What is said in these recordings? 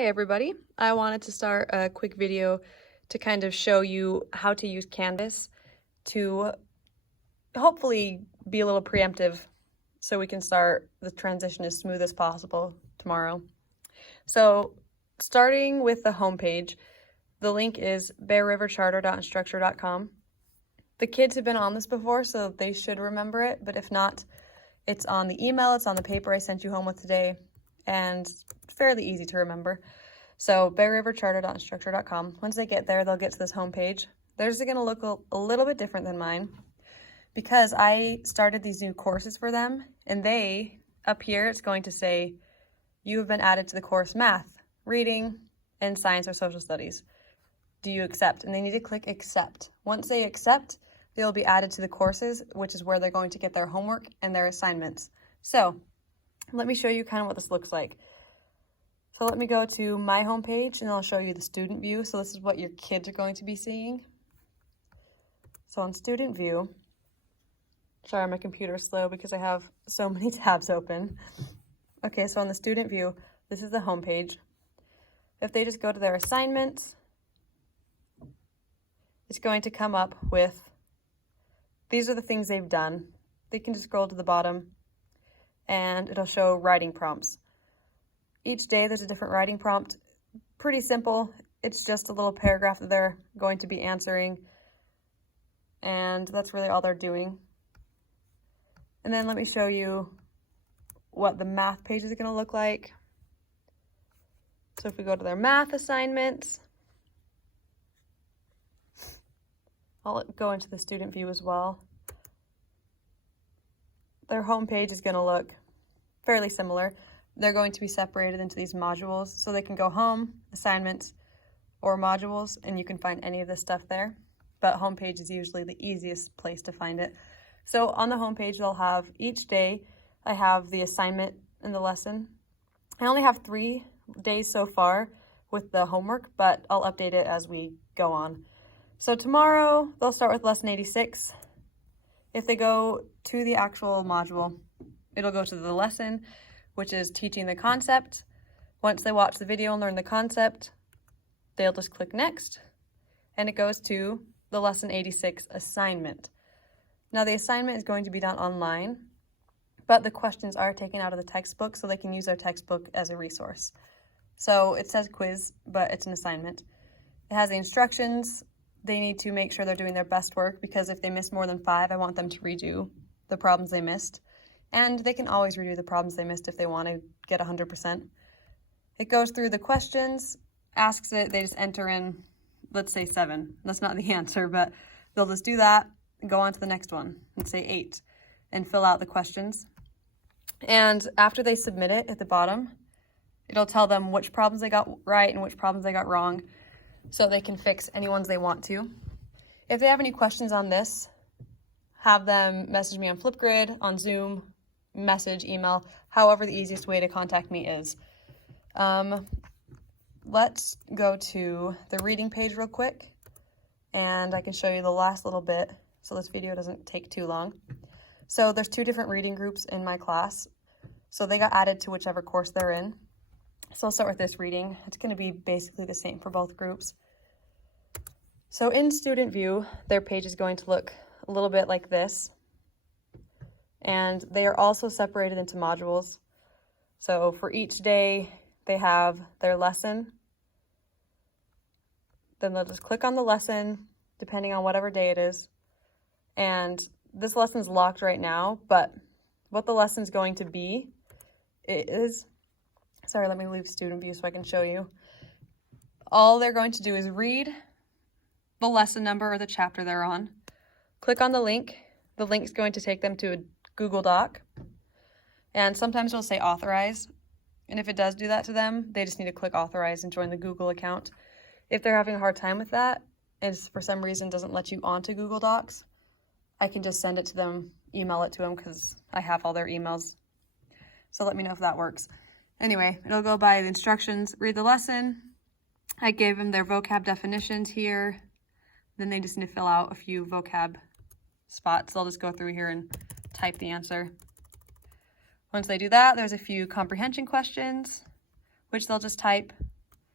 Hi everybody. I wanted to start a quick video to kind of show you how to use Canvas to hopefully be a little preemptive so we can start the transition as smooth as possible tomorrow. So starting with the homepage, the link is bearrivercharter.instructure.com. The kids have been on this before, so they should remember it, but if not, it's on the email, it's on the paper I sent you home with today, and it's fairly easy to remember. So bearrivercharter.instructure.com. Once they get there, they'll get to this homepage. Theirs are going to look a little bit different than mine because I started these new courses for them, and they, up here, it's going to say, you have been added to the course Math, Reading, and Science or Social Studies. Do you accept? And they need to click Accept. Once they accept, they will be added to the courses, which is where they're going to get their homework and their assignments. So let me show you kind of what this looks like. So let me go to my homepage and I'll show you the student view. So this is what your kids are going to be seeing. So on student view, sorry, my computer's slow because I have so many tabs open. Okay, so on the student view, this is the homepage. If they just go to their assignments, it's going to come up with, these are the things they've done. They can just scroll to the bottom and it'll show writing prompts. Each day there's a different writing prompt. Pretty simple. It's just a little paragraph that they're going to be answering. And that's really all they're doing. And then let me show you what the math page is going to look like. So if we go to their math assignments, I'll go into the student view as well. Their home page is going to look fairly similar. They're going to be separated into these modules, so they can go home, assignments, or modules, and you can find any of this stuff there. But home page is usually the easiest place to find it. So on the home page, they'll have each day, I have the assignment and the lesson. I only have 3 days so far with the homework, but I'll update it as we go on. So tomorrow, they'll start with lesson 86. If they go to the actual module, it'll go to the lesson, which is teaching the concept. Once they watch the video and learn the concept, they'll just click next, and it goes to the lesson 86 assignment. Now the assignment is going to be done online, but the questions are taken out of the textbook so they can use their textbook as a resource. So it says quiz, but it's an assignment. It has the instructions. They need to make sure they're doing their best work because if they miss more than 5, I want them to redo the problems they missed. And they can always redo the problems they missed if they want to get 100%. It goes through the questions, asks it, they just enter in, let's say 7. That's not the answer, but they'll just do that and go on to the next one and say 8 and fill out the questions. And after they submit it at the bottom, it'll tell them which problems they got right and which problems they got wrong, so they can fix any ones they want to. If they have any questions on this, have them message me on Flipgrid, on Zoom, message, email, however the easiest way to contact me is. Let's go to the reading page real quick, and I can show you the last little bit so this video doesn't take too long. So there's 2 different reading groups in my class, so they got added to whichever course they're in. So I'll start with this reading. It's going to be basically the same for both groups. So in student view, their page is going to look a little bit like this. And they are also separated into modules. So for each day, they have their lesson. Then they'll just click on the lesson, depending on whatever day it is. And this lesson's locked right now, but what the lesson's going to be is, sorry, let me leave student view so I can show you. All they're going to do is read the lesson number or the chapter they're on. Click on the link. The link's going to take them to a Google Doc. And sometimes it'll say authorize. And if it does do that to them, they just need to click authorize and join the Google account. If they're having a hard time with that, and for some reason doesn't let you onto Google Docs, I can just send it to them, email it to them because I have all their emails. So let me know if that works. Anyway, it'll go by the instructions, read the lesson. I gave them their vocab definitions here. Then they just need to fill out a few vocab spots. They'll just go through here and type the answer. Once they do that, there's a few comprehension questions, which they'll just type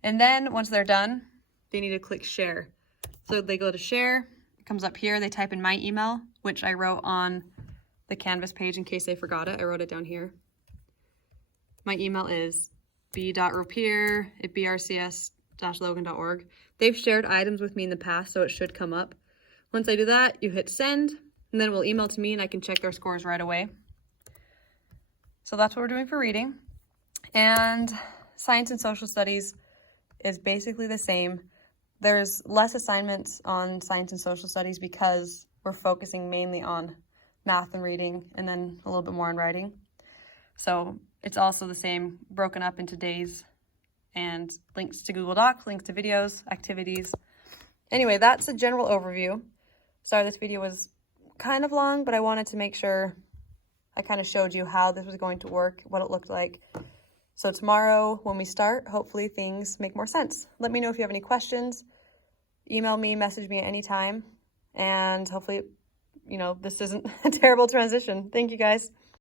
And then once they're done, they need to click share. So they go to share, it comes up here, they type in my email, which I wrote on the Canvas page in case they forgot it. I wrote it down here. My email is b.ropier@brcs-logan.org. They've shared items with me in the past, so it should come up. Once I do that, you hit send, and then it will email to me and I can check their scores right away. So that's what we're doing for reading. And science and social studies is basically the same. There's less assignments on science and social studies because we're focusing mainly on math and reading and then a little bit more on writing. So it's also the same, broken up into days and links to Google Docs, links to videos, activities. Anyway, that's a general overview. Sorry, this video was kind of long, but I wanted to make sure I kind of showed you how this was going to work, what it looked like. So tomorrow when we start, hopefully things make more sense. Let me know if you have any questions. Email me, message me at any time. And hopefully, this isn't a terrible transition. Thank you guys.